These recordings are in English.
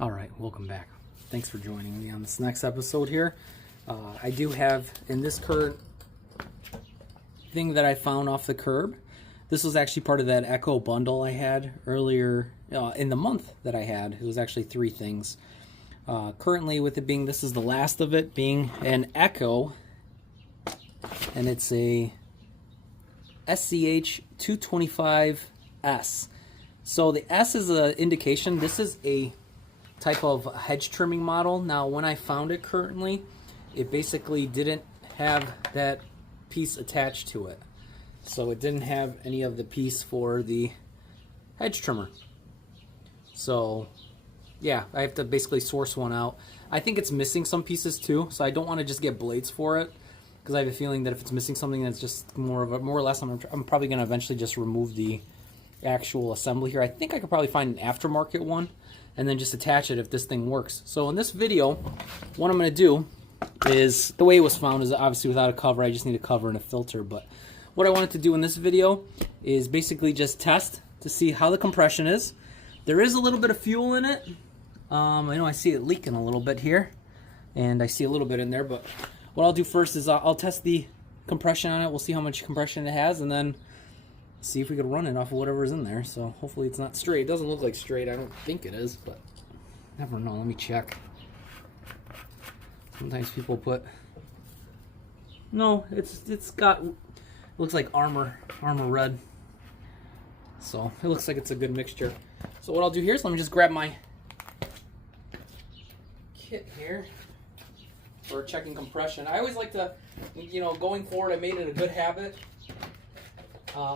All right, welcome back. Thanks for joining me on this next episode here. I do have, in this current thing that I found off the curb, this was actually part of that Echo bundle I had earlier in the month that I had. It was actually 3 things. Currently, with it being, this is the last of it, being an Echo, and it's a SHC-225S. So the S is an indication. This is a type of hedge trimming model. Now, when I found it currently, it basically didn't have that piece attached to it. So it didn't have any of the piece for the hedge trimmer. So yeah, I have to basically source one out. I think it's missing some pieces too, so I don't want to just get blades for it, because I have a feeling that if it's missing something, that's just more or less, I'm probably going to eventually just remove the actual assembly here. I think I could probably find an aftermarket one and then just attach it if this thing works. So in this video, what I'm going to do is, the way it was found is obviously without a cover. I just need a cover and a filter. But what I wanted to do in this video is basically just test to see how the compression is. There is a little bit of fuel in it. I know I see it leaking a little bit here, and I see a little bit in there. But what I'll do first is I'll test the compression on it. We'll see how much compression it has, and then see if we could run it off of whatever's in there. So hopefully it's not straight. It doesn't look like straight. I don't think it is, but never know. Let me check. Sometimes people put, no, it's got, it looks like armor red. So it looks like it's a good mixture. So what I'll do here is let me just grab my kit here for checking compression. I always like to, going forward, I made it a good habit,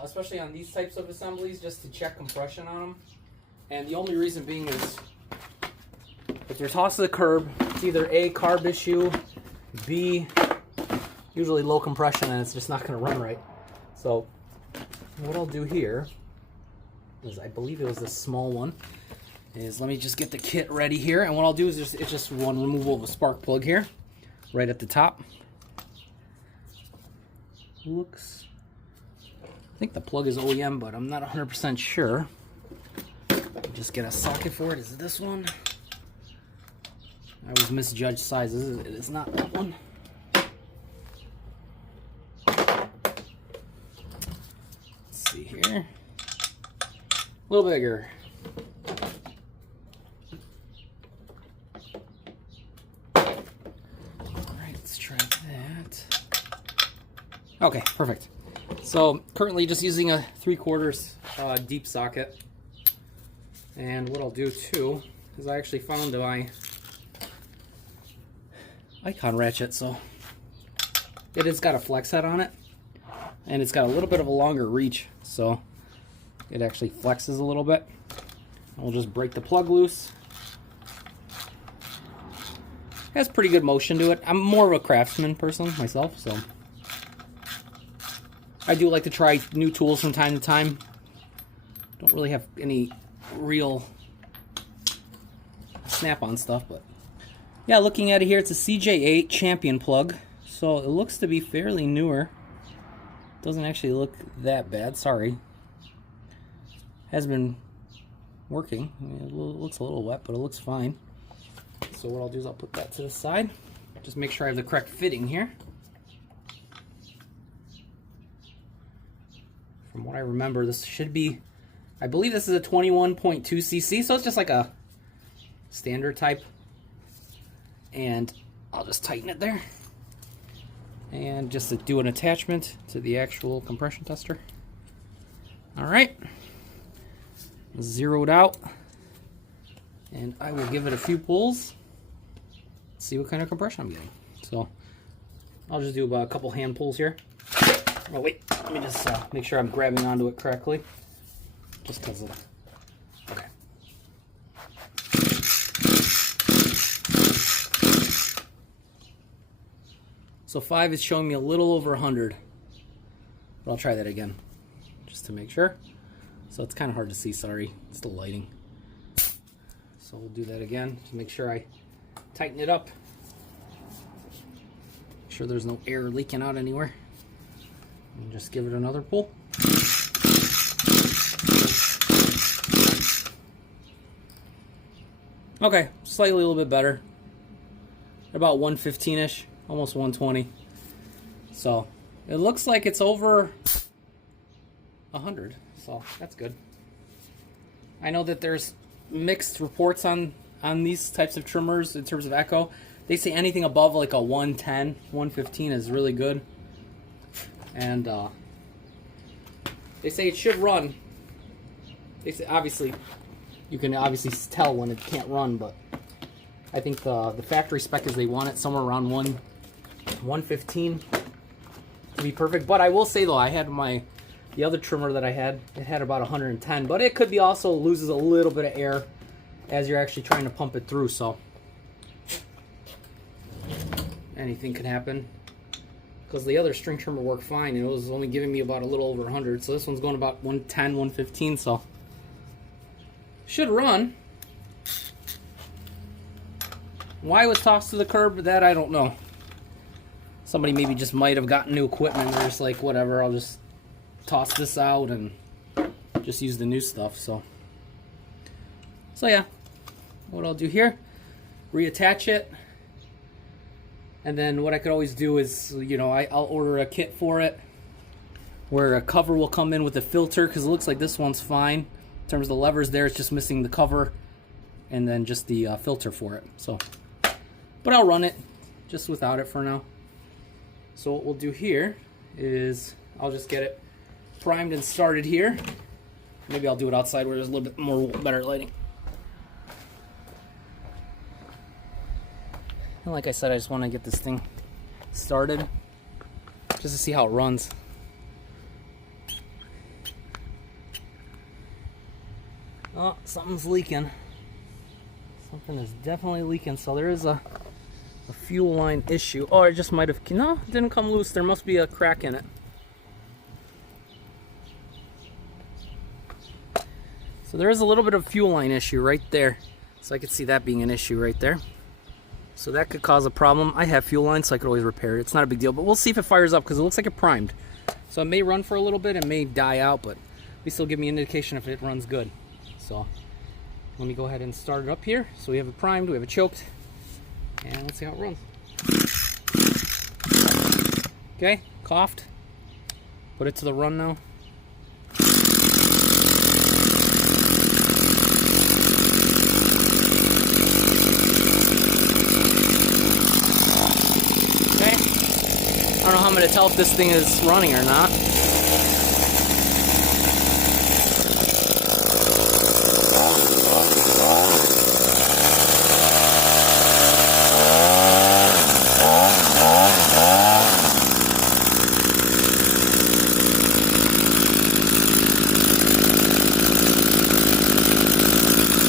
especially on these types of assemblies, just to check compression on them. And the only reason being is, if they're tossed to the curb, it's either A, carb issue, B, usually low compression, and it's just not going to run right. So what I'll do here is, I believe it was this small one, is let me just get the kit ready here. And what I'll do is it's just one removal of a spark plug here, right at the top. Looks, I think the plug is OEM, but I'm not 100% sure. Just get a socket for it. Is it this one? I always misjudge sizes. It is not that one. Let's see here. A little bigger. Alright, let's try that. Okay, perfect. So currently just using a 3/4 deep socket. And what I'll do too is I actually found my icon ratchet, so it has got a flex head on it, and it's got a little bit of a longer reach, so it actually flexes a little bit. We'll just break the plug loose. It has pretty good motion to it. I'm more of a craftsman person myself, so I do like to try new tools from time to time. Don't really have any real snap-on stuff, but yeah, looking at it here, it's a CJ8 Champion plug, so it looks to be fairly newer. Doesn't actually look that bad, sorry. Has been working. It looks a little wet, but it looks fine. So what I'll do is I'll put that to the side. Just make sure I have the correct fitting here. From what I remember, this should be, I believe this is a 21.2 cc, so it's just like a standard type. And I'll just tighten it there. And just to do an attachment to the actual compression tester. Alright. Zeroed out. And I will give it a few pulls. See what kind of compression I'm getting. So I'll just do about a couple hand pulls here. Oh wait, let me just make sure I'm grabbing onto it correctly. Just because of it. Okay. So 5 is showing me a little over 100. But I'll try that again, just to make sure. So it's kind of hard to see, sorry. It's the lighting. So we'll do that again to make sure I tighten it up. Make sure there's no air leaking out anywhere. And just give it another pull. Okay, slightly a little bit better. About 115-ish, almost 120. So it looks like it's over 100, so that's good. I know that there's mixed reports on these types of trimmers in terms of echo. They say anything above like a 110, 115 is really good. And they say it should run. They say obviously, you can obviously tell when it can't run, but I think the factory spec is they want it somewhere around 115 to be perfect. But I will say though, I had the other trimmer that I had, it had about 110, but it could be also loses a little bit of air as you're actually trying to pump it through, so anything could happen. Because the other string trimmer worked fine, and it was only giving me about a little over 100, so this one's going about 110, 115, so should run. Why it was tossed to the curb, that I don't know. Somebody maybe just might have gotten new equipment, and they're just like, whatever, I'll just toss this out and just use the new stuff. So yeah, what I'll do here, reattach it, and then what I could always do is, you know, I'll order a kit for it where a cover will come in with a filter, because it looks like this one's fine in terms of the levers there. It's just missing the cover and then just the filter for it. So, but I'll run it just without it for now. So what we'll do here is I'll just get it primed and started here. Maybe I'll do it outside where there's a little bit more better lighting. And like I said, I just want to get this thing started just to see how it runs. Oh, something's leaking. Something is definitely leaking, so there is a fuel line issue. Oh, it just might have, no, it didn't come loose. There must be a crack in it. So there is a little bit of fuel line issue right there. So I could see that being an issue right there. So that could cause a problem. I have fuel lines, so I could always repair it. It's not a big deal, but we'll see if it fires up, because it looks like it primed. So it may run for a little bit, it may die out, but at least it'll give me an indication if it runs good. So let me go ahead and start it up here. So we have it primed, we have it choked, and let's see how it runs. Okay, coughed. Put it to the run now. I don't know how I'm going to tell if this thing is running or not.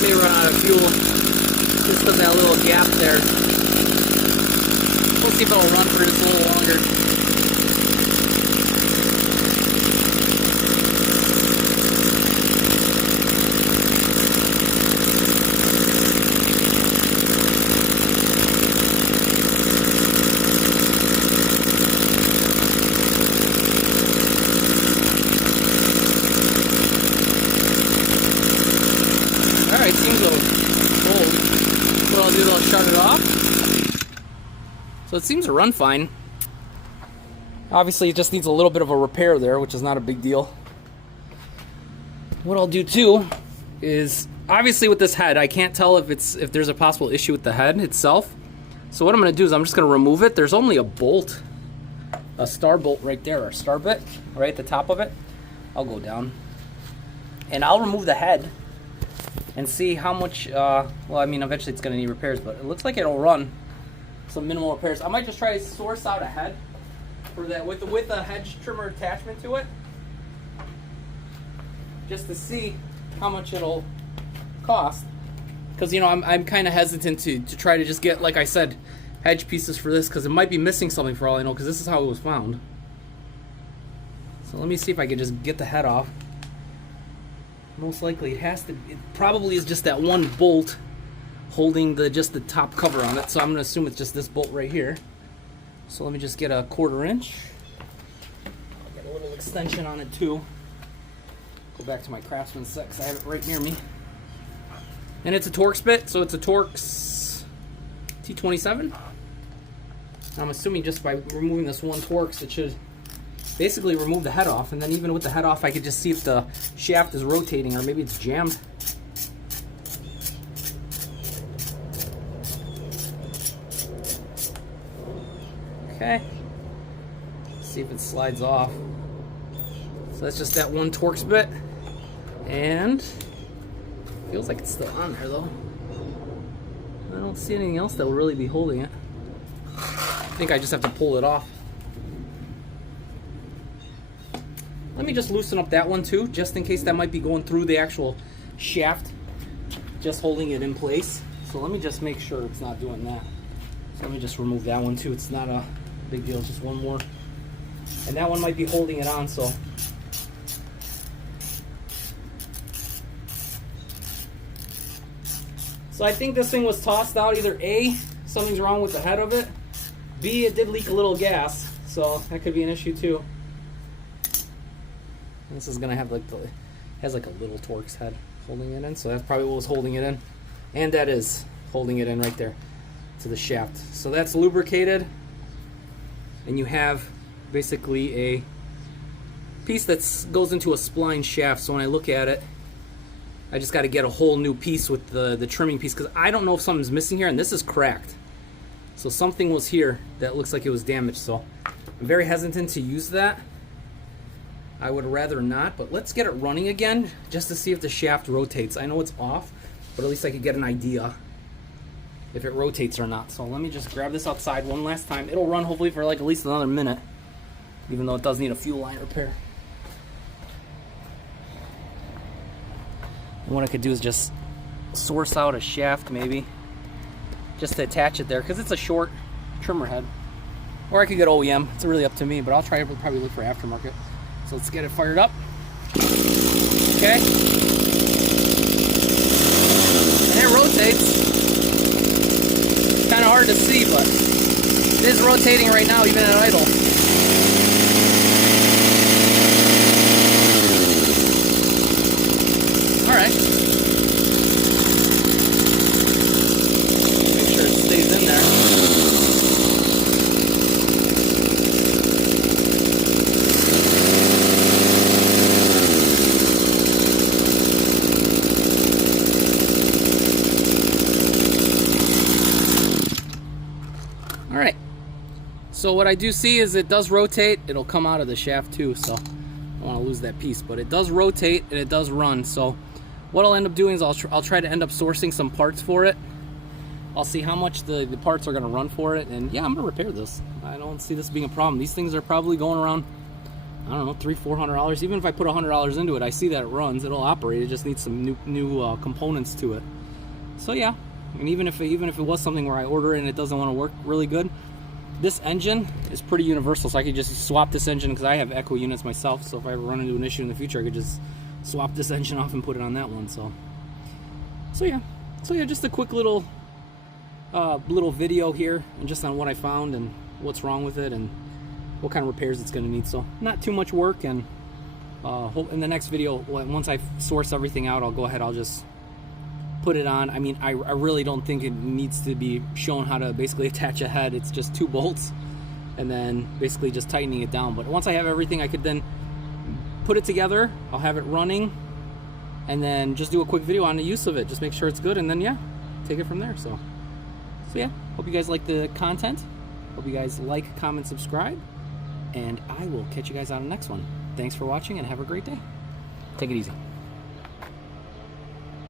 May run out of fuel just because of that little gap there. We'll see if it'll run for just a little longer. Alright, seems a little cold. What I'll do is I'll shut it off. So it seems to run fine. Obviously it just needs a little bit of a repair there, which is not a big deal. What I'll do too is, obviously with this head, I can't tell if there's a possible issue with the head itself. So what I'm going to do is I'm just going to remove it. There's only a bolt, a star bolt right there, or a star bit right at the top of it. I'll go down and I'll remove the head and see how much, well, I mean, eventually it's going to need repairs, but it looks like it'll run some minimal repairs. I might just try to source out a head for that with a hedge trimmer attachment to it, just to see how much it'll cost. Because, you know, I'm kind of hesitant to try to just get, like I said, hedge pieces for this, because it might be missing something for all I know, because this is how it was found. So let me see if I can just get the head off. Most likely it probably is just that one bolt holding just the top cover on it. So I'm going to assume it's just this bolt right here. So let me just get a 1/4 inch. I'll get a little extension on it too. Go back to my Craftsman set because I have it right near me. And it's a Torx bit, so it's a Torx T27. I'm assuming just by removing this one Torx, it should basically remove the head off. And then even with the head off, I could just see if the shaft is rotating or maybe it's jammed. Okay. See if it slides off. So that's just that one Torx bit. And feels like it's still on there though. I don't see anything else that will really be holding it. I think I just have to pull it off. Let me just loosen up that one too, just in case that might be going through the actual shaft, just holding it in place. So let me just make sure it's not doing that. So let me just remove that one too. It's not a big deal, just one more. And that one might be holding it on, so. So I think this thing was tossed out. Either A, something's wrong with the head of it. B, it did leak a little gas, so that could be an issue too. This is gonna have like has like a little Torx head holding it in, so that's probably what was holding it in. And that is holding it in right there to the shaft. So that's lubricated, and you have basically a piece that goes into a spline shaft. So when I look at it, I just got to get a whole new piece with the trimming piece, because I don't know if something's missing here, and this is cracked. So something was here that looks like it was damaged. So I'm very hesitant to use that. I would rather not, but let's get it running again just to see if the shaft rotates. I know it's off, but at least I could get an idea if it rotates or not. So let me just grab this outside one last time. It'll run hopefully for like at least another minute, even though it does need a fuel line repair. And what I could do is just source out a shaft maybe, just to attach it there, because it's a short trimmer head. Or I could get OEM, it's really up to me, but I'll try to probably look for aftermarket. So let's get it fired up. Okay. And it rotates. It's kind of hard to see, but it is rotating right now, even at idle. Alright. Make sure it stays in there. Alright, so what I do see is it does rotate. It'll come out of the shaft too, so I don't want to lose that piece, but it does rotate and it does run. So what I'll end up doing is I'll try to end up sourcing some parts for it. I'll see how much the parts are going to run for it, and yeah, I'm going to repair this. I don't see this being a problem. These things are probably going around, I don't know, $300-400. Even if I put $100 into it, I see that it runs, it'll operate. It just needs some new components to it. So yeah. And even if it was something where I order it and it doesn't want to work really good, this engine is pretty universal. So I could just swap this engine, because I have Echo units myself. So if I ever run into an issue in the future, I could just swap this engine off and put it on that one. So yeah, just a quick little video here, and just on what I found and what's wrong with it and what kind of repairs it's going to need. So not too much work, and in the next video, once I source everything out, I'll go ahead. I'll just put it on. I mean, I really don't think it needs to be shown how to basically attach a head. It's just 2 bolts and then basically just tightening it down. But once I have everything, I could then put it together. I'll have it running, and then just do a quick video on the use of it. Just make sure it's good, and then yeah, take it from there. So yeah, hope you guys like the content. Hope you guys like, comment, subscribe, and I will catch you guys on the next one. Thanks for watching, and have a great day. Take it easy.